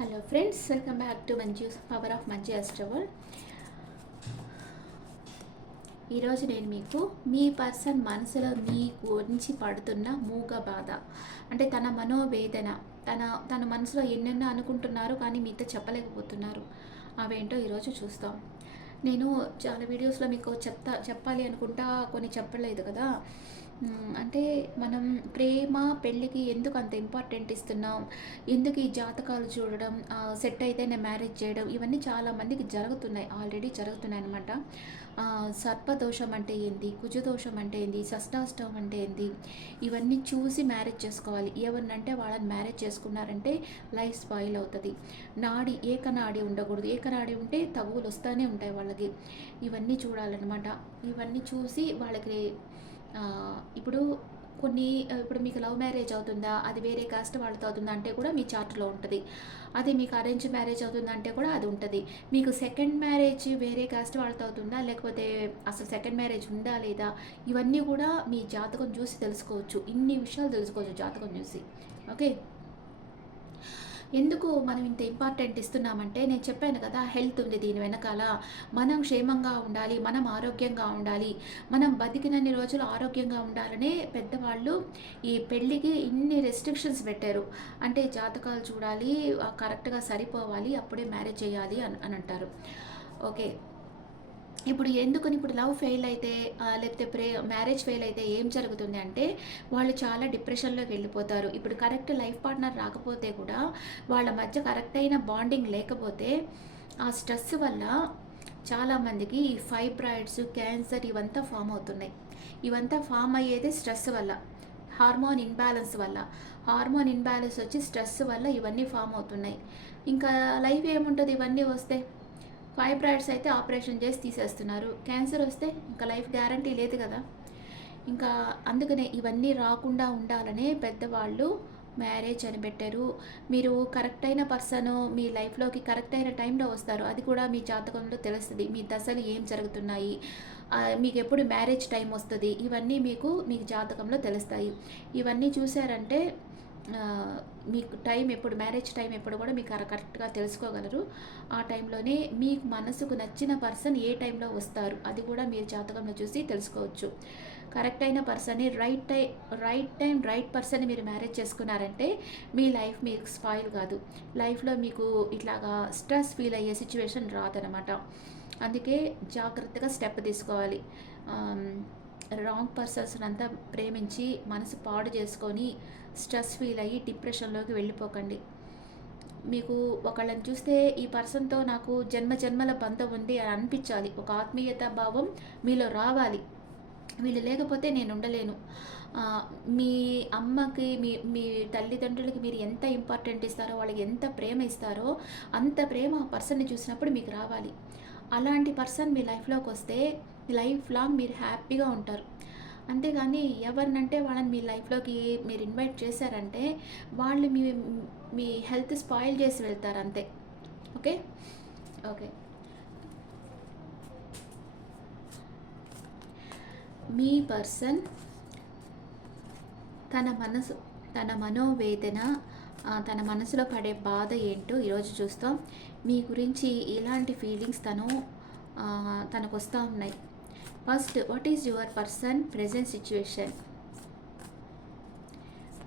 Hello friends welcome back to Manju's power of మంచి అస్ట్రవల్ ఈరోజు నేను మీకు మీ పర్సన్ మనసులో మీ గురించి పడుతున్న మూగ బాధ. అంటే తన మనోవేదన తన తన మనసులో ఎన్నెన్నో అనుకుంటున్నారు కానీ మీతో చెప్పలేకపోతున్నారు. అవేంటో ఈరోజు చూస్తాం. నేను చాలా వీడియోస్లో మీకు చెప్తా చెప్పాలి అనుకుంటా కొన్ని చెప్పలేదు కదా. అంటే మనం ప్రేమ పెళ్ళికి ఎందుకు అంత ఇంపార్టెంట్ ఇస్తున్నాం? ఎందుకు ఈ జాతకాలు చూడడం? సెట్ అయితేనే మ్యారేజ్ చేయడం ఇవన్నీ చాలామందికి జరుగుతున్నాయి. ఆల్రెడీ జరుగుతున్నాయి అనమాట సర్పదోషం అంటే ఏంది? కుజదోషం అంటే ఏంది? షష్టాష్టం అంటే ఏంది? ఇవన్నీ చూసి మ్యారేజ్ చేసుకోవాలి. ఎవరినంటే వాళ్ళని మ్యారేజ్ చేసుకున్నారంటే లైఫ్ స్పాయిల్ అవుతుంది. నాడి ఏకనాడి ఉండకూడదు. ఏకనాడి ఉంటే తగువులు వస్తూనే ఉంటాయి వాళ్ళకి. ఇవన్నీ చూడాలన్నమాట. ఇవన్నీ చూసి వాళ్ళకి ఇప్పుడు కొన్ని ఇప్పుడు మీకు లవ్ మ్యారేజ్ అవుతుందా? అది వేరే కాస్ట్ వాళ్ళతో అవుతుందా? అంటే కూడా మీ చార్ట్లో ఉంటుంది. అది మీకు అరేంజ్ మ్యారేజ్ అవుతుందా అంటే కూడా అది ఉంటుంది. మీకు సెకండ్ మ్యారేజ్ వేరే కాస్ట్ వాళ్ళతో అవుతుందా? లేకపోతే అసలు సెకండ్ మ్యారేజ్ ఉందా లేదా? ఇవన్నీ కూడా మీ జాతకం చూసి తెలుసుకోవచ్చు. ఇన్ని విషయాలు తెలుసుకోవచ్చు జాతకం చూసి. ఓకే? ఎందుకు మనం ఇంత ఇంపార్టెంట్ ఇస్తున్నామంటే నేను చెప్పాను కదా హెల్త్ ఉంది దీని వెనకాల. మనం క్షేమంగా ఉండాలి మనం ఆరోగ్యంగా ఉండాలి. మనం బతికినన్ని రోజులు ఆరోగ్యంగా ఉండాలనే పెద్దవాళ్ళు ఈ పెళ్ళికి ఇన్ని రెస్ట్రిక్షన్స్ పెట్టారు. అంటే జాతకాలు చూడాలి కరెక్ట్గా సరిపోవాలి అప్పుడే మ్యారేజ్ చేయాలి అని అని అంటారు. ఓకే. ఇప్పుడు ఎందుకని ఇప్పుడు లవ్ ఫెయిల్ అయితే లేకపోతే ప్రే మ్యారేజ్ ఫెయిల్ అయితే ఏం జరుగుతుంది అంటే వాళ్ళు చాలా డిప్రెషన్లోకి వెళ్ళిపోతారు. ఇప్పుడు కరెక్ట్ లైఫ్ పార్ట్నర్ రాకపోతే కూడా వాళ్ళ మధ్య కరెక్ట్ అయిన బాండింగ్ లేకపోతే ఆ స్ట్రెస్ వల్ల చాలామందికి ఈ ఫైబ్రాయిడ్స్ క్యాన్సర్ ఇవంతా ఫామ్ అవుతున్నాయి. ఇవంతా ఫామ్ అయ్యేది స్ట్రెస్ వల్ల హార్మోన్ ఇన్బ్యాలెన్స్ వల్ల. హార్మోన్ ఇన్బ్యాలెన్స్ వచ్చి స్ట్రెస్ వల్ల ఇవన్నీ ఫామ్ అవుతున్నాయి. ఇంకా లైఫ్ ఏముంటుంది? ఇవన్నీ వస్తే ఫైబ్రాయిడ్స్ అయితే ఆపరేషన్ చేసి తీసేస్తున్నారు. క్యాన్సర్ వస్తే ఇంకా లైఫ్ గ్యారంటీ లేదు కదా. ఇంకా అందుకనే ఇవన్నీ రాకుండా ఉండాలనే పెద్దవాళ్ళు మ్యారేజ్ అని పెట్టారు. మీరు కరెక్ట్ అయిన పర్సన్ మీ లైఫ్లోకి కరెక్ట్ అయిన టైంలో వస్తారు. అది కూడా మీ జాతకంలో తెలుస్తుంది. మీ దశలు ఏం జరుగుతున్నాయి? మీకు ఎప్పుడు మ్యారేజ్ టైం వస్తుంది? ఇవన్నీ మీకు మీ జాతకంలో తెలుస్తాయి. ఇవన్నీ చూసారంటే మీకు టైం ఎప్పుడు మ్యారేజ్ టైం ఎప్పుడు కూడా మీకు కరెక్ట్గా తెలుసుకోగలరు. ఆ టైంలోనే మీకు మనసుకు నచ్చిన పర్సన్ ఏ టైంలో వస్తారు అది కూడా మీరు జాతకంలో చూసి తెలుసుకోవచ్చు. కరెక్ట్ అయిన పర్సన్ని right tie right time right పర్సన్ని మీరు మ్యారేజ్ చేసుకున్నారంటే మీ లైఫ్ మీకు స్పాయిల్ కాదు. లైఫ్లో మీకు ఇట్లాగా స్ట్రెస్ ఫీల్ అయ్యే సిచ్యువేషన్ రాదనమాట అందుకే జాగ్రత్తగా స్టెప్ తీసుకోవాలి. రాంగ్ పర్సన్స్ అంతా ప్రేమించి మనసు పాడు చేసుకొని స్ట్రెస్ ఫీల్ అయ్యి డిప్రెషన్లోకి వెళ్ళిపోకండి. మీకు ఒకళ్ళని చూస్తే ఈ పర్సన్తో నాకు జన్మ జన్మల బంధం ఉంది అని అనిపించాలి. ఒక ఆత్మీయత భావం మీలో రావాలి. వీళ్ళు లేకపోతే నేను ఉండలేను. మీ అమ్మకి మీ మీ తల్లిదండ్రులకి మీరు ఎంత ఇంపార్టెంట్ ఇస్తారో వాళ్ళకి ఎంత ప్రేమ ఇస్తారో అంత ప్రేమ ఆ పర్సన్ని చూసినప్పుడు మీకు రావాలి. అలాంటి పర్సన్ మీ లైఫ్లోకి వస్తే లైఫ్ లాంగ్ మీరు హ్యాపీగా ఉంటారు. అంతేగాని ఎవరినంటే వాళ్ళని మీ లైఫ్లోకి మీరు ఇన్వైట్ చేశారంటే వాళ్ళు మీ మీ హెల్త్ స్పాయిల్ చేసి వెళ్తారు అంతే. ఓకే? ఓకే. మీ పర్సన్ తన మనసు తన మనోవేదన తన మనసులో పడే బాధ ఏంటో ఈరోజు చూస్తాం. మీ గురించి ఎలాంటి ఫీలింగ్స్ తను తనకు వస్తూ ఉన్నాయి. First what is your person present situation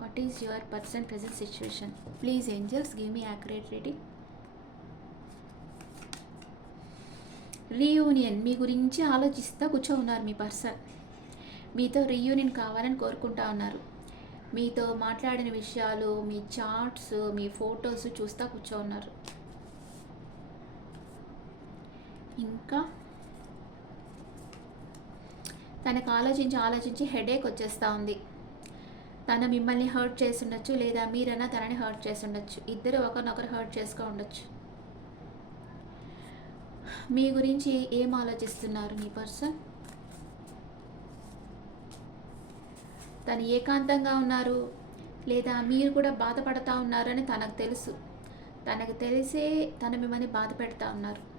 what is your person present situation please angels give me accurate reading reunion మీ గురించి ఆలోచిస్తూ కూర్చో ఉన్నారు మీ పర్సన్ మీతో రీయూనియన్ కావాలని కోరుకుంటా ఉన్నారు. మీతో మాట్లాడిన విషయాలు మీ చాట్స్ మీ ఫొటోస్ చూస్తూ కూర్చో ఉన్నారు ఇంకా తనకు ఆలోచించి ఆలోచించి హెడేక్ వచ్చేస్తూ ఉంది. తను మిమ్మల్ని హర్ట్ చేసి లేదా మీరైనా తనని హర్ట్ చేసి ఇద్దరు ఒకరినొకరు హర్ట్ చేసుకో ఉండొచ్చు. మీ గురించి ఏం ఆలోచిస్తున్నారు మీ పర్సన్? తను ఏకాంతంగా ఉన్నారు లేదా మీరు కూడా బాధపడతా ఉన్నారని తనకు తెలుసు. తనకు తెలిసే తను మిమ్మల్ని బాధ పెడతా ఉన్నారు.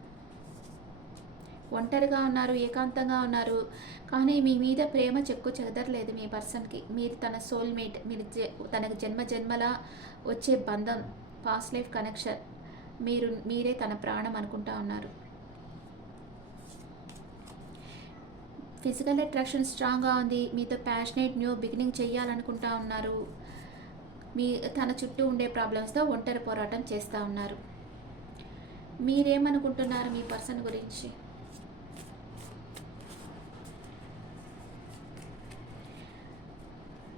ఒంటరిగా ఉన్నారు ఏకాంతంగా ఉన్నారు. కానీ మీ మీద ప్రేమ చెక్కు చెదరలేదు మీ పర్సన్కి. మీరు తన సోల్మేట్ మీరు జ- తనకు జన్మ జన్మల వచ్చే బంధం పాస్ట్ లైఫ్ కనెక్షన్ మీరు మీరే తన ప్రాణం అనుకుంటా ఉన్నారు. ఫిజికల్ అట్రాక్షన్ స్ట్రాంగ్గా ఉంది. మీతో ప్యాషనేట్ న్యూ బిగినింగ్ చేయాలనుకుంటా ఉన్నారు. మీ తన చుట్టూ ఉండే ప్రాబ్లమ్స్తో ఒంటరి పోరాటం చేస్తూ ఉన్నారు. మీరేమనుకుంటున్నారు మీ పర్సన్ గురించి?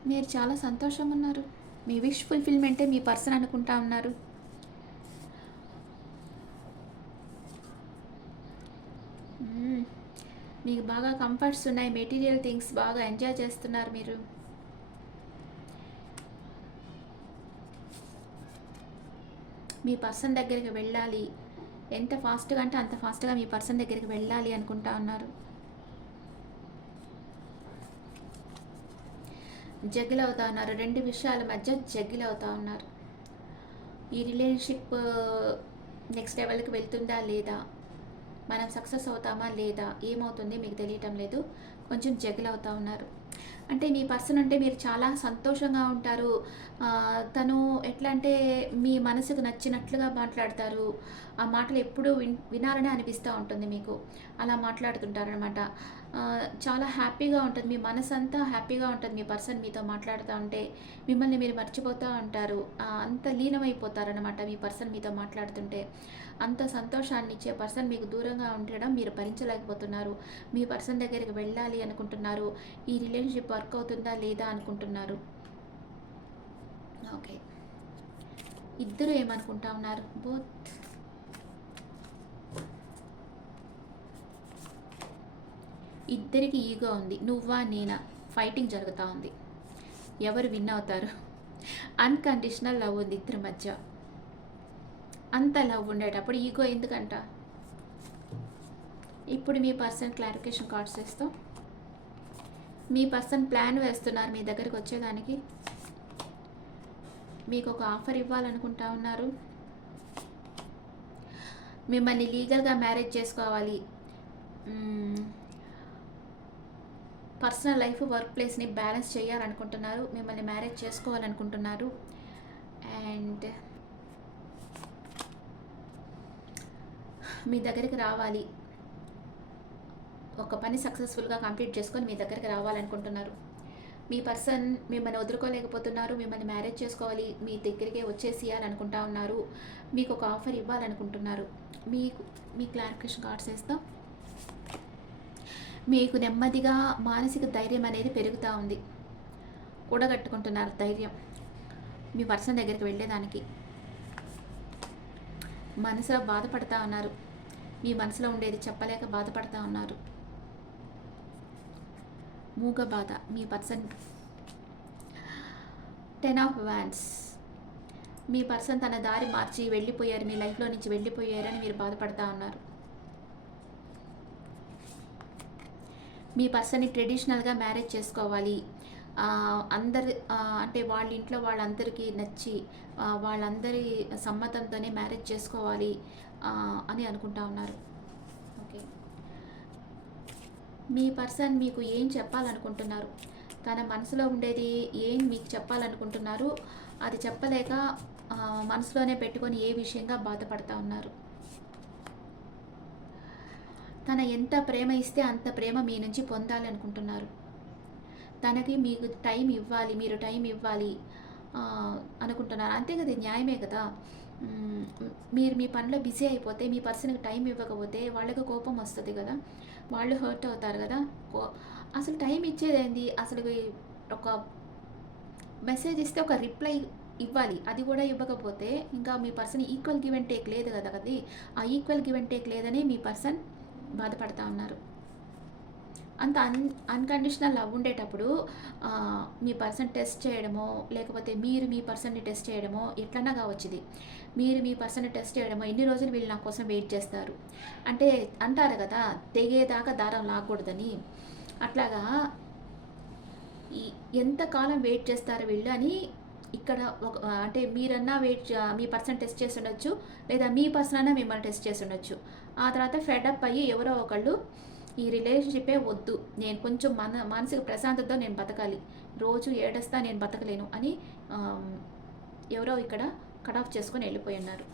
మీరు చాలా సంతోషం ఉన్నారు మీ విష్ ఫుల్ఫిల్మెంటే మీ పర్సన్ అనుకుంటా ఉన్నారు. మీకు బాగా కంఫర్ట్స్ ఉన్నాయి. మెటీరియల్ థింగ్స్ బాగా ఎంజాయ్ చేస్తున్నారు మీరు. మీ పర్సన్ దగ్గరికి వెళ్ళాలి. ఎంత ఫాస్ట్గా అంటే అంత ఫాస్ట్గా మీ పర్సన్ దగ్గరికి వెళ్ళాలి అనుకుంటా ఉన్నారు. జగిల్ అవుతా ఉన్నారు. రెండు విషయాల మధ్య జగిల్ అవుతా ఉన్నారు. ఈ రిలేషన్షిప్ నెక్స్ట్ లెవెల్కి వెళ్తుందా లేదా? మనం సక్సెస్ అవుతామా లేదా? ఏమవుతుంది మీకు తెలియటం లేదు. కొంచెం జగిల్ అవుతా ఉన్నారు. అంటే మీ పర్సన్ అంటే మీరు చాలా సంతోషంగా ఉంటారు. తను ఎట్లా అంటే మీ మనసుకు నచ్చినట్లుగా మాట్లాడతారు. ఆ మాటలు ఎప్పుడూ విన్ వినాలని అనిపిస్తూ ఉంటుంది మీకు. అలా మాట్లాడుతుంటారనమాట చాలా హ్యాపీగా ఉంటుంది. మీ మనసు అంతా హ్యాపీగా ఉంటుంది. మీ పర్సన్ మీతో మాట్లాడుతూ ఉంటే మిమ్మల్ని మీరు మర్చిపోతూ ఉంటారు. అంత లీనమైపోతారనమాట మీ పర్సన్ మీతో మాట్లాడుతుంటే. అంత సంతోషాన్ని ఇచ్చే పర్సన్ మీకు దూరంగా ఉండడం మీరు భరించలేకపోతున్నారు. మీ పర్సన్ దగ్గరికి వెళ్ళాలి అనుకుంటున్నారు. ఈ రిలేషన్షిప్ వర్క్ అవుతుందా లేదా అనుకుంటున్నారు. ఓకే. ఇద్దరు ఏమనుకుంటా ఉన్నారు? బోత్. ఇద్దరికి ఈగో ఉంది. నువ్వా నేనా? ఫైటింగ్ జరుగుతూ ఉంది. ఎవరు విన్ అవుతారు? అన్కండిషనల్ లవ్ ఉంది ఇద్దరి మధ్య. అంత లవ్ ఉండేటప్పుడు ఈగో ఎందుకంట? ఇప్పుడు మీ పర్సన్ క్లారిఫికేషన్ కార్డ్స్ వేస్తాం. మీ పర్సన్ ప్లాన్ వేస్తున్నారు మీ దగ్గరికి వచ్చేదానికి. మీకు ఒక ఆఫర్ ఇవ్వాలనుకుంటా ఉన్నారు. మిమ్మల్ని లీగల్గా మ్యారేజ్ చేసుకోవాలి. పర్సనల్ లైఫ్ వర్క్ ప్లేస్ని బ్యాలెన్స్ చేయాలనుకుంటున్నారు మిమ్మల్ని మ్యారేజ్ చేసుకోవాలనుకుంటున్నారు. అండ్ మీ దగ్గరికి రావాలి. ఒక పని సక్సెస్ఫుల్గా కంప్లీట్ చేసుకొని మీ దగ్గరికి రావాలనుకుంటున్నారు. మీ పర్సన్ మిమ్మల్ని వదులుకోలేకపోతున్నారు మిమ్మల్ని మ్యారేజ్ చేసుకోవాలి మీ దగ్గరికే వచ్చేసేయాలి అనుకుంటా ఉన్నారు. మీకు ఒక ఆఫర్ ఇవ్వాలనుకుంటున్నారు. మీకు మీ క్లారిఫికేషన్ కార్డ్స్ వేస్తాం మీకు నెమ్మదిగా మానసిక ధైర్యం అనేది పెరుగుతూ ఉంది. కూడగట్టుకుంటున్నారు ధైర్యం. మీ పర్సన్ దగ్గరికి వెళ్ళేదానికి. మనసులో బాధపడతా ఉన్నారు. మీ మనసులో ఉండేది చెప్పలేక బాధపడతా ఉన్నారు. మూగ బాధ. మీ పర్సన్ టెన్ ఆఫ్ వ్యాన్స్ మీ పర్సన్ తన దారి మార్చి వెళ్ళిపోయారు. మీ లైఫ్లో నుంచి వెళ్ళిపోయారని మీరు బాధపడతా ఉన్నారు. మీ పర్సన్ని ట్రెడిషనల్గా మ్యారేజ్ చేసుకోవాలి. అందరి అంటే వాళ్ళ ఇంట్లో వాళ్ళందరికీ నచ్చి వాళ్ళందరి సమ్మతంతోనే మ్యారేజ్ చేసుకోవాలి అని అనుకుంటా ఉన్నారు. ఓకే. మీ పర్సన్ మీకు ఏం చెప్పాలనుకుంటున్నారు? తన మనసులో ఉండేది ఏం మీకు చెప్పాలనుకుంటున్నారు? అది చెప్పలేక మనసులోనే పెట్టుకొని ఏ విషయంగా బాధపడతా ఉన్నారు? తన ఎంత ప్రేమ ఇస్తే అంత ప్రేమ మీ నుంచి పొందాలి అనుకుంటున్నారు. తనకి మీకు టైం ఇవ్వాలి మీరు టైం ఇవ్వాలి అనుకుంటున్నారు. అంతే కదా న్యాయమే కదా. మీరు మీ పనిలో బిజీ అయిపోతే మీ పర్సన్కి టైం ఇవ్వకపోతే వాళ్ళకి కోపం వస్తుంది కదా. వాళ్ళు హర్ట్ అవుతారు కదా. కో- అసలు టైం ఇచ్చేదేంది అసలు ఒక మెసేజ్ ఇస్తే ఒక రిప్లై ఇవ్వాలి. అది కూడా ఇవ్వకపోతే ఇంకా మీ person equal give and take లేదు కదా అది ఆ ఈక్వల్ గివ్ అండ్ టేక్ లేదని మీ పర్సన్ బాధపడతా ఉన్నారు. అంత అన్ అన్కండిషనల్ లవ్ ఉండేటప్పుడు మీ పర్సన్ టెస్ట్ చేయడమో లేకపోతే మీరు మీ పర్సన్ని టెస్ట్ చేయడమో ఎట్లన్నా కావచ్చుది. మీరు మీ పర్సన్ని టెస్ట్ చేయడమో ఎన్ని రోజులు వీళ్ళు నా కోసం వెయిట్ చేస్తారు? అంటే అంటారు కదా తెగేదాకా దారం లాగకూడదని. అట్లాగా ఈ ఎంతకాలం వెయిట్ చేస్తారు వీళ్ళు అని ఇక్కడ ఒక అంటే మీరన్నా వెయిట్ మీ పర్సన్ టెస్ట్ చేసి ఉండొచ్చు లేదా మీ పర్సన్ అన్నా మిమ్మల్ని టెస్ట్ చేసి ఉండొచ్చు. ఆ తర్వాత ఫెడప్ అయ్యి ఎవరో ఒకళ్ళు ఈ రిలేషన్షిప్పే వద్దు నేను కొంచెం మన మానసిక ప్రశాంతతో నేను బతకాలి రోజు ఏడస్తా నేను బతకలేను అని ఎవరో ఇక్కడ కట్ ఆఫ్ చేసుకొని వెళ్ళిపోయి ఉన్నారు.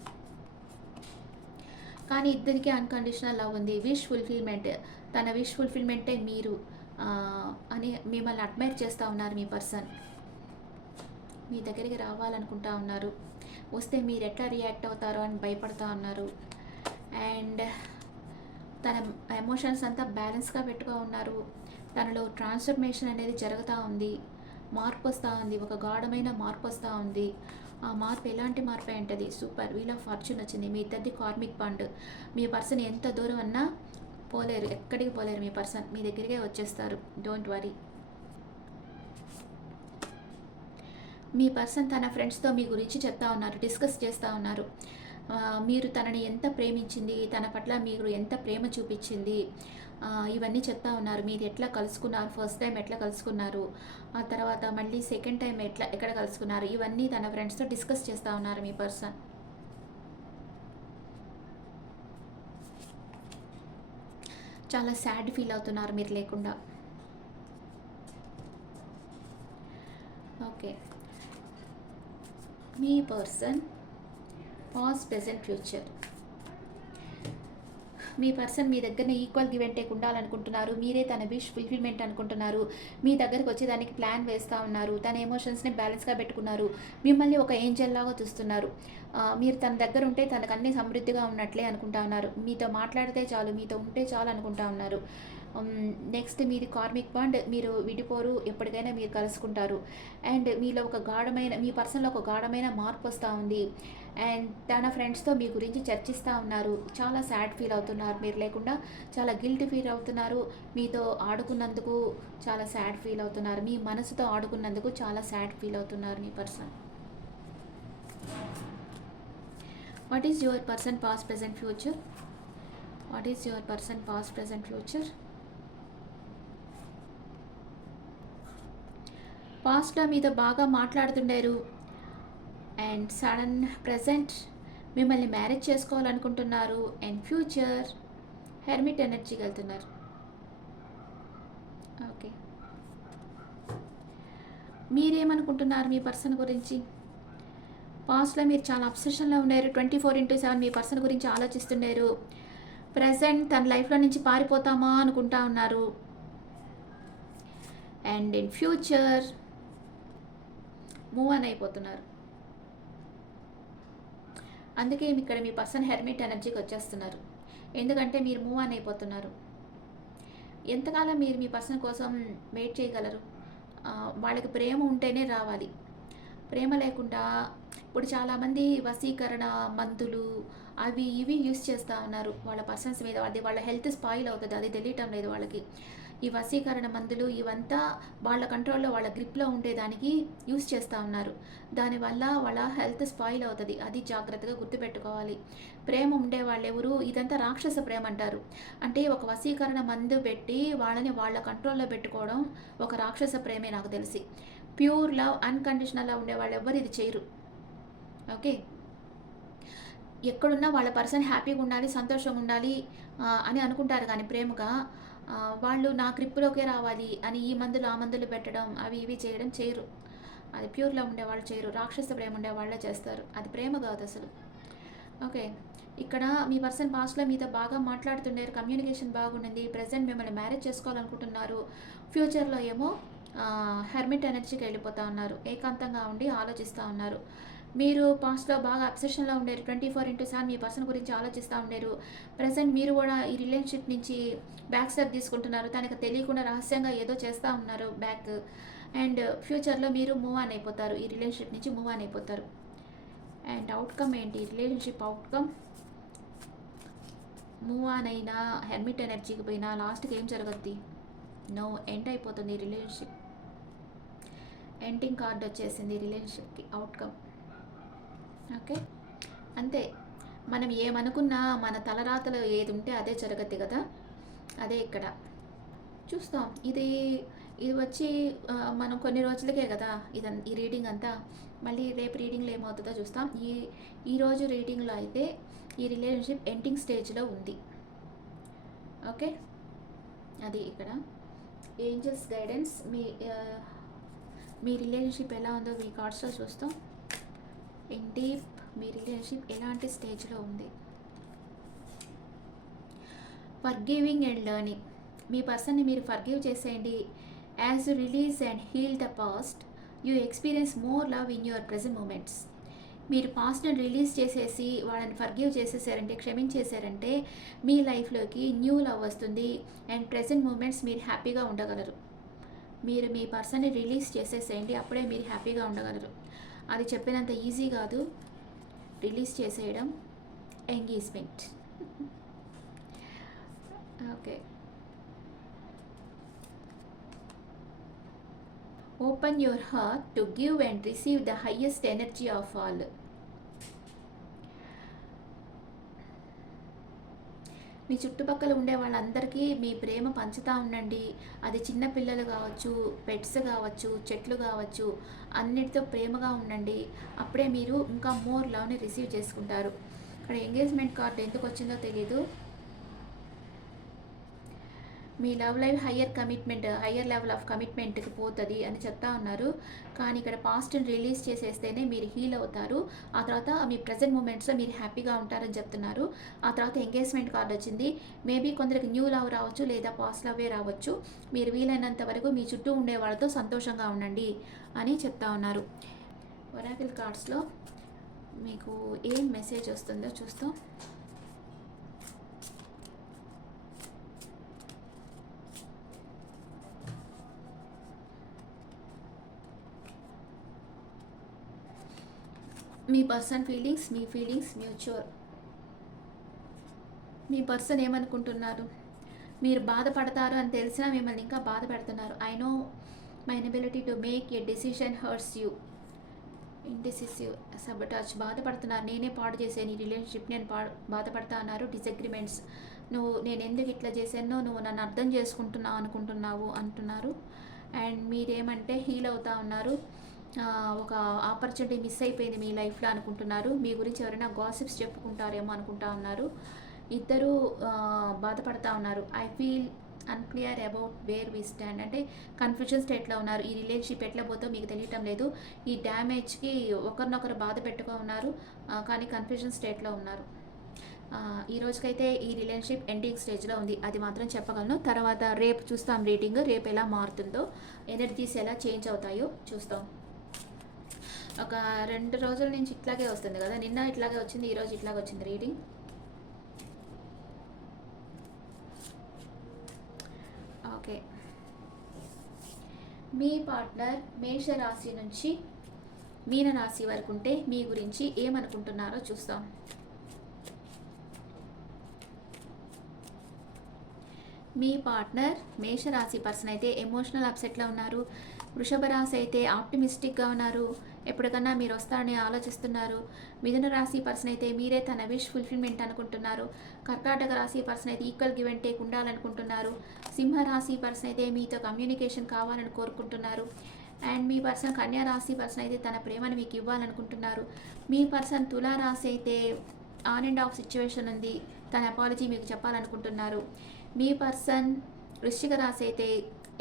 కానీ ఇద్దరికి అన్కండిషనల్ లవ్ ఉంది. విష్ ఫుల్ఫిల్మెంట్ తన విష్ ఫుల్ఫిల్మెంటే మీరు అని మిమ్మల్ని అడ్మైర్ చేస్తూ ఉన్నారు మీ పర్సన్. మీ దగ్గరికి రావాలనుకుంటా ఉన్నారు. వస్తే మీరు ఎట్లా రియాక్ట్ అవుతారో అని భయపడతా ఉన్నారు. అండ్ తన ఎమోషన్స్ అంతా బ్యాలెన్స్గా పెట్టుకో ఉన్నారు. తనలో ట్రాన్స్ఫర్మేషన్ అనేది జరుగుతూ ఉంది. మార్పు వస్తూ ఉంది. ఒక గాఢమైన మార్పు వస్తూ ఉంది. ఆ మార్పు ఎలాంటి మార్పు ఉంటుంది సూపర్. వీల్ ఆఫ్ ఫార్చ్యూన్ వచ్చింది. మీ ఇద్దరిది కార్మిక్ బాండ్. మీ పర్సన్ ఎంత దూరం అన్నా పోలేరు. ఎక్కడికి పోలేరు మీ పర్సన్. మీ దగ్గరికే వచ్చేస్తారు. డోంట్ వరీ మీ పర్సన్ తన ఫ్రెండ్స్తో మీ గురించి చెప్తా ఉన్నారు డిస్కస్ చేస్తూ ఉన్నారు. మీరు తనని ఎంత ప్రేమించింది తన పట్ల మీరు ఎంత ప్రేమ చూపించింది ఇవన్నీ చెప్తా ఉన్నారు. మీరు ఎట్లా కలుసుకున్నారు ఫస్ట్ టైం ఎట్లా కలుసుకున్నారు ఆ తర్వాత మళ్ళీ సెకండ్ టైం ఎట్లా ఎక్కడ కలుసుకున్నారు ఇవన్నీ తన ఫ్రెండ్స్తో డిస్కస్ చేస్తూ ఉన్నారు మీ పర్సన్. చాలా సాడ్ ఫీల్ అవుతున్నారు మీరు లేకుండా. ఓకే. మీ పర్సన్ పాస్ ప్రెసెంట్ ఫ్యూచర్. మీ పర్సన్ మీ దగ్గర ఈక్వల్ గివ్ అండ్ టేక్ ఉండాలనుకుంటున్నారు. మీరే తన విష్ ఫుల్ఫిల్మెంట్ అనుకుంటున్నారు. మీ దగ్గరకు వచ్చేదానికి ప్లాన్ వేస్తూ ఉన్నారు. తన ఎమోషన్స్ని బ్యాలెన్స్గా పెట్టుకున్నారు. మిమ్మల్ని ఒక ఏంజల్ లాగా చూస్తున్నారు. మీరు తన దగ్గర ఉంటే తనకు అన్ని సమృద్ధిగా ఉన్నట్లే అనుకుంటా ఉన్నారు. మీతో మాట్లాడితే చాలు మీతో ఉంటే చాలు అనుకుంటా ఉన్నారు. Um, నెక్స్ట్ మీది కార్మిక్ బాండ్ మీరు విడిపోరు ఎప్పటికైనా మీరు కలుసుకుంటారు. అండ్ మీలో ఒక గాఢమైన మీ పర్సన్లో ఒక గాఢమైన మార్పు వస్తూ ఉంది. అండ్ తన ఫ్రెండ్స్తో మీ గురించి చర్చిస్తూ ఉన్నారు. చాలా సాడ్ ఫీల్ అవుతున్నారు. మీరు లేకుండా చాలా గిల్ట్ ఫీల్ అవుతున్నారు. మీతో ఆడుకున్నందుకు చాలా సాడ్ ఫీల్ అవుతున్నారు. మీ మనసుతో ఆడుకున్నందుకు చాలా సాడ్ ఫీల్ అవుతున్నారు మీ person. What is your person past present future what is your person past present future పాస్ట్లో మీతో బాగా మాట్లాడుతుండారు. అండ్ సడన్ ప్రజెంట్ మిమ్మల్ని మ్యారేజ్ చేసుకోవాలనుకుంటున్నారు. అండ్ ఫ్యూచర్ హెర్మిట్ ఎనర్జీకి వెళ్తున్నారు ఓకే. మీరేమనుకుంటున్నారు మీ పర్సన్ గురించి? పాస్ట్లో మీరు చాలా అబ్సెషన్లో ఉన్నారు. ట్వంటీ ఫోర్ ఇంటూ సెవెన్ మీ పర్సన్ గురించి ఆలోచిస్తుండారు. ప్రజెంట్ తన లైఫ్లో నుంచి పారిపోతామా అనుకుంటా ఉన్నారు. And in future move on అయిపోతున్నారు. అందుకే ఇక్కడ మీ పర్సన్ హెర్మిట్ ఎనర్జీకి వచ్చేస్తున్నారు. ఎందుకంటే మీరు మూవ్ ఆన్ అయిపోతున్నారు. ఎంతకాలం మీరు మీ పర్సన్ కోసం వెయిట్ చేయగలరు? వాళ్ళకి ప్రేమ ఉంటేనే రావాలి. ప్రేమ లేకుండా ఇప్పుడు చాలామంది వశీకరణ మందులు అవి ఇవి యూస్ చేస్తూ ఉన్నారు. వాళ్ళ పర్సన్స్ మీద అది వాళ్ళ హెల్త్ స్పాయిల్ అవుతుంది. అది తెలియటం లేదు వాళ్ళకి. ఈ వశీకరణ మందులు ఇవంతా వాళ్ళ కంట్రోల్లో వాళ్ళ గ్రిప్లో ఉండేదానికి యూస్ చేస్తూ ఉన్నారు. దానివల్ల వాళ్ళ హెల్త్ స్పాయిల్ అవుతుంది. అది జాగ్రత్తగా గుర్తుపెట్టుకోవాలి. ప్రేమ ఉండే వాళ్ళు ఎవరు? ఇదంతా రాక్షస ప్రేమ అంటారు. అంటే ఒక వశీకరణ మందు పెట్టి వాళ్ళని వాళ్ళ కంట్రోల్లో పెట్టుకోవడం ఒక రాక్షస ప్రేమే నాకు తెలిసి. ప్యూర్ లవ్ అన్కండిషనల్ లవ్ ఉండే వాళ్ళు ఎవ్వరు ఇది చేయరు. ఓకే ఎక్కడున్నా వాళ్ళ పర్సన్ హ్యాపీగా ఉండాలి సంతోషంగా ఉండాలి అని అనుకుంటారు కానీ ప్రేమగా వాళ్ళు నా గ్రిప్పులోకే రావాలి అని ఈ మందులు ఆ మందులు పెట్టడం అవి ఇవి చేయడం చేయరు. అది ప్యూర్లో ఉండే వాళ్ళు చేయరు. రాక్షస ప్రేమ ఉండే వాళ్ళే చేస్తారు. అది ప్రేమ కాదు అసలు. ఓకే. ఇక్కడ మీ పర్సన్ పాస్ట్లో మీతో బాగా మాట్లాడుతుండారు. కమ్యూనికేషన్ బాగుండింది. ప్రజెంట్ మిమ్మల్ని మ్యారేజ్ చేసుకోవాలనుకుంటున్నారు. ఫ్యూచర్లో ఏమో హెర్మిట్ ఎనర్జీకి వెళ్ళిపోతూ ఉన్నారు. ఏకాంతంగా ఉండి ఆలోచిస్తూ ఉన్నారు. మీరు పాస్ట్లో బాగా అబ్సెషన్లో ఉండేరు. ట్వంటీ ఫోర్ ఇంటూ సెవెన్ మీ పర్సన్ గురించి ఆలోచిస్తూ ఉండేరు. ప్రజెంట్ మీరు కూడా ఈ రిలేషన్షిప్ నుంచి బ్యాక్ స్టెప్ తీసుకుంటున్నారు. తనకు తెలియకుండా రహస్యంగా ఏదో చేస్తూ ఉన్నారు బ్యాక్ అండ్ ఫ్యూచర్లో మీరు మూవ్ ఆన్ అయిపోతారు. ఈ రిలేషన్షిప్ నుంచి మూవ్ ఆన్ అయిపోతారు. అండ్ అవుట్కమ్ ఏంటి? రిలేషన్షిప్ అవుట్కమ్ మూవ్ ఆన్ అయినా హెర్మిట్ ఎనర్జీకి పోయినా లాస్ట్కి ఏం జరగద్ది? నో ఎండ్ అయిపోతుంది రిలేషన్షిప్ ఎండింగ్ కార్డ్ వచ్చేసింది రిలేషన్షిప్కి అవుట్కమ్ ఓకే. అంతే. మనం ఏమనుకున్నా మన తలరాతలో ఏది ఉంటే అదే జరగద్ది కదా? అదే ఇక్కడ. చూస్తాం. ఇది ఇది వచ్చి మనం కొన్ని రోజులకే కదా ఇదం ఈ రీడింగ్ అంతా? మళ్ళీ రేపు రీడింగ్లో ఏమవుతుందో చూస్తాం. ఈ ఈరోజు రీడింగ్లో అయితే ఈ రిలేషన్షిప్ ఎండింగ్ స్టేజ్లో ఉంది. ఓకే? అది ఇక్కడ. ఏంజల్స్ గైడెన్స్ మీ మీ రిలేషన్షిప్ ఎలా ఉందో మీ కార్డ్స్లో చూస్తాం. డీప్ మీ రిలేషన్షిప్ ఎలాంటి స్టేజ్లో ఉంది? Forgiving and learning. మీ పర్సన్ని మీరు ఫర్గివ్ చేసేయండి. As you release and heal the past you experience more love in your present moments. మీరు పాస్ట్ని రిలీజ్ చేసేసి వాళ్ళని ఫర్గివ్ చేసేసారంటే క్షమించేశారంటే మీ లైఫ్లోకి న్యూ లవ్ వస్తుంది అండ్ ప్రజెంట్ మూమెంట్స్ మీరు హ్యాపీగా ఉండగలరు. మీరు మీ పర్సన్ని రిలీజ్ చేసేసేయండి అప్పుడే మీరు హ్యాపీగా ఉండగలరు. అది చెప్పినంత ఈజీ కాదు. రిలీజ్ చేసేయడం engagement okay open your heart to give and receive the highest energy of all మీ చుట్టుపక్కల ఉండే వాళ్ళందరికీ మీ ప్రేమ పంచుతూ ఉండండి. అది చిన్న పిల్లలు కావచ్చు పెట్స్ కావచ్చు చెట్లు కావచ్చు అన్నిటితో ప్రేమగా ఉండండి. అప్పుడే మీరు ఇంకా మోర్ లవ్ని రిసీవ్ చేసుకుంటారు. ఇక్కడ ఎంగేజ్మెంట్ కార్డు ఎందుకు వచ్చిందో తెలీదు. మీ love life higher commitment higher level of కమిట్మెంట్కి పోతుంది అని చెప్తా ఉన్నారు. కానీ ఇక్కడ పాస్ట్ని రిలీజ్ చేసేస్తేనే మీరు హీల్ అవుతారు. ఆ తర్వాత మీ ప్రజెంట్ మూమెంట్స్లో మీరు హ్యాపీగా ఉంటారని చెప్తున్నారు. ఆ తర్వాత ఎంగేజ్మెంట్ కార్డ్ వచ్చింది. మేబీ కొందరికి న్యూ లవ్ రావచ్చు లేదా పాస్ట్ లవ్వే రావచ్చు. మీరు వీలైనంత వరకు మీ చుట్టూ ఉండే వాళ్ళతో సంతోషంగా ఉండండి అని చెప్తా ఉన్నారు. ఒరాకిల్ కార్డ్స్లో మీకు ఏం మెసేజ్ వస్తుందో చూస్తాం మీ పర్సన్ ఫీలింగ్స్ మీ ఫీలింగ్స్ మ్యూచువల్ మీ పర్సన్ ఏమనుకుంటున్నారు? మీరు బాధపడతారు అని తెలిసినా మిమ్మల్ని ఇంకా బాధ పెడుతున్నారు. I know my inability to make a decision hurts you indecisive sabotage బాధపడుతున్నారు. నేనే పాడు చేశాను ఈ రిలేషన్షిప్ నేను పా బాధపడతా అన్నారు. డిసగ్రిమెంట్స్ నువ్వు నేను ఎందుకు ఇట్లా చేశానో నువ్వు నన్ను అర్థం చేసుకుంటున్నావు అనుకుంటున్నావు అంటున్నారు. అండ్ మీరేమంటే హీల్ అవుతా ఉన్నారు. ఒక ఆపర్చునిటీ మిస్ అయిపోయింది మీ లైఫ్లో అనుకుంటున్నారు. మీ గురించి ఎవరైనా గాసిప్స్ చెప్పుకుంటారేమో అనుకుంటా ఉన్నారు. ఇద్దరు బాధపడతా ఉన్నారు. I feel unclear about where we stand. అంటే కన్ఫ్యూజన్ స్టేట్లో ఉన్నారు. ఈ రిలేషన్షిప్ ఎట్లా పోతో మీకు తెలియటం లేదు. ఈ డ్యామేజ్కి ఒకరినొకరు బాధ పెట్టుకో ఉన్నారు. కానీ కన్ఫ్యూజన్ స్టేట్లో ఉన్నారు. ఈ రోజుకైతే ఈ రిలేషన్షిప్ ఎండింగ్ స్టేజ్లో ఉంది. అది మాత్రం చెప్పగలను. తర్వాత రేపు చూస్తాం రేటింగ్. రేపు ఎలా మారుతుందో ఎనర్జీస్ ఎలా చేంజ్ అవుతాయో చూస్తాం. ఒక రెండు రోజుల నుంచి ఇట్లాగే వస్తుంది కదా నిన్న ఇట్లాగే వచ్చింది ఈరోజు ఇట్లాగే వచ్చింది రీడింగ్? ఓకే. మీ పార్ట్నర్ మేష రాశి నుంచి మీన రాశి వరకు ఉంటే మీ గురించి ఏమనుకుంటున్నారో చూస్తాం. మీ పార్ట్నర్ మేషరాశి పర్సన్ అయితే ఎమోషనల్ అప్సెట్లో ఉన్నారు వృషభ రాశి అయితే ఆప్టిమిస్టిక్గా ఉన్నారు ఎప్పటికన్నా మీరు వస్తారని ఆలోచిస్తున్నారు. మిథున రాశి పర్సన్ అయితే మీరే తన విష్ ఫుల్ఫిల్మెంట్ అనుకుంటున్నారు. కర్కాటక రాశి పర్సన్ అయితే ఈక్వల్ గివ్ అండ్ టేక్ ఉండాలనుకుంటున్నారు. సింహ రాశి పర్సన్ అయితే మీతో కమ్యూనికేషన్ కావాలని కోరుకుంటున్నారు. అండ్ మీ పర్సన్ కన్యా రాశి పర్సన్ అయితే తన ప్రేమను మీకు ఇవ్వాలనుకుంటున్నారు. మీ పర్సన్ తులా రాశి అయితే ఆన్ అండ్ ఆఫ్ సిచ్యువేషన్ ఉంది. తన అపాలజీ మీకు చెప్పాలనుకుంటున్నారు. మీ పర్సన్ వృశ్చిక రాశి అయితే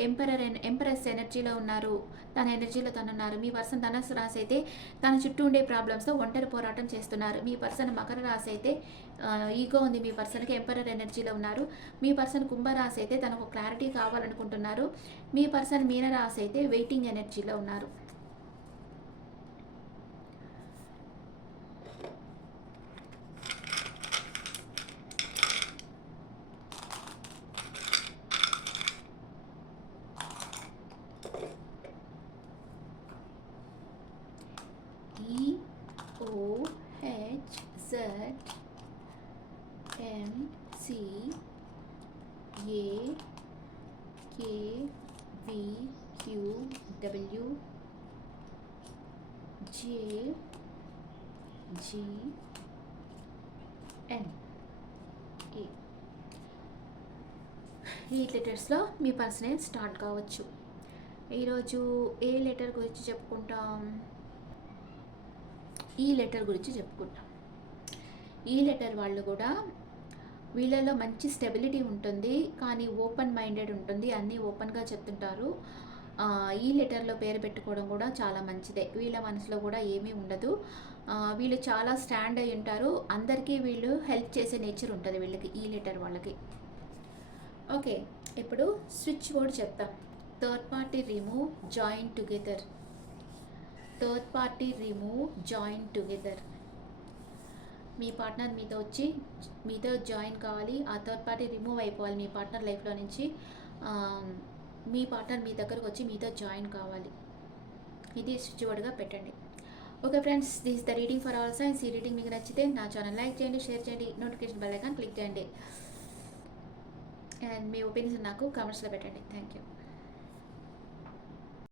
ఎంపరర్ ఎంపరస్ ఎనర్జీలో ఉన్నారు. తన ఎనర్జీలో తను ఉన్నారు మీ పర్సన్ ధనస్సు రాశి అయితే తన చుట్టూ ఉండే ప్రాబ్లమ్స్తో ఒంటరి పోరాటం చేస్తున్నారు. మీ పర్సన్ మకర రాశి అయితే ఈగో ఉంది మీ పర్సన్కి ఎంపరర్ ఎనర్జీలో ఉన్నారు. మీ పర్సన్ కుంభరాశి అయితే తనకు క్లారిటీ కావాలనుకుంటున్నారు. మీ పర్సన్ మీన రాశి అయితే వెయిటింగ్ ఎనర్జీలో ఉన్నారు. V Q W J G ఏ ఈ లెటర్స్లో మీ పర్సనల్ స్టార్ట్ కావచ్చు. ఈరోజు ఏ లెటర్ గురించి చెప్పుకుంటాం? ఈ లెటర్ గురించి చెప్పుకుంటాం. ఈ లెటర్ వాళ్ళు కూడా వీళ్ళలో మంచి స్టెబిలిటీ ఉంటుంది కానీ ఓపెన్ మైండెడ్ ఉంటుంది అన్నీ ఓపెన్గా చెప్తుంటారు. ఈ లెటర్లో పేరు పెట్టుకోవడం కూడా చాలా మంచిదే. వీళ్ళ మనసులో కూడా ఏమీ ఉండదు. వీళ్ళు చాలా స్టాండ్ అయి ఉంటారు. అందరికీ వీళ్ళు హెల్ప్ చేసే నేచర్ ఉంటుంది వీళ్ళకి ఈ లెటర్ వాళ్ళకి. ఓకే ఇప్పుడు స్విచ్ బోర్డ్ చెప్తాం. Third party remove join together. Third party remove join together. మీ పార్ట్నర్ మీతో వచ్చి మీతో జాయిన్ కావాలి ఆ థర్డ్ పార్టీ రిమూవ్ అయిపోవాలి మీ పార్ట్నర్ లైఫ్లో నుంచి. మీ పార్ట్నర్ మీ దగ్గరకు వచ్చి మీతో జాయిన్ కావాలి. ఇది స్విచ్ బోర్డ్గా పెట్టండి. Okay friends this the reading for all signs ఈ రీడింగ్ మీకు నచ్చితే నా ఛానల్ లైక్ చేయండి షేర్ చేయండి నోటిఫికేషన్ బెల్ ఐకాన్ క్లిక్ చేయండి. అండ్ మీ ఒపీనియన్స్ నాకు కామెంట్స్లో పెట్టండి. Thank you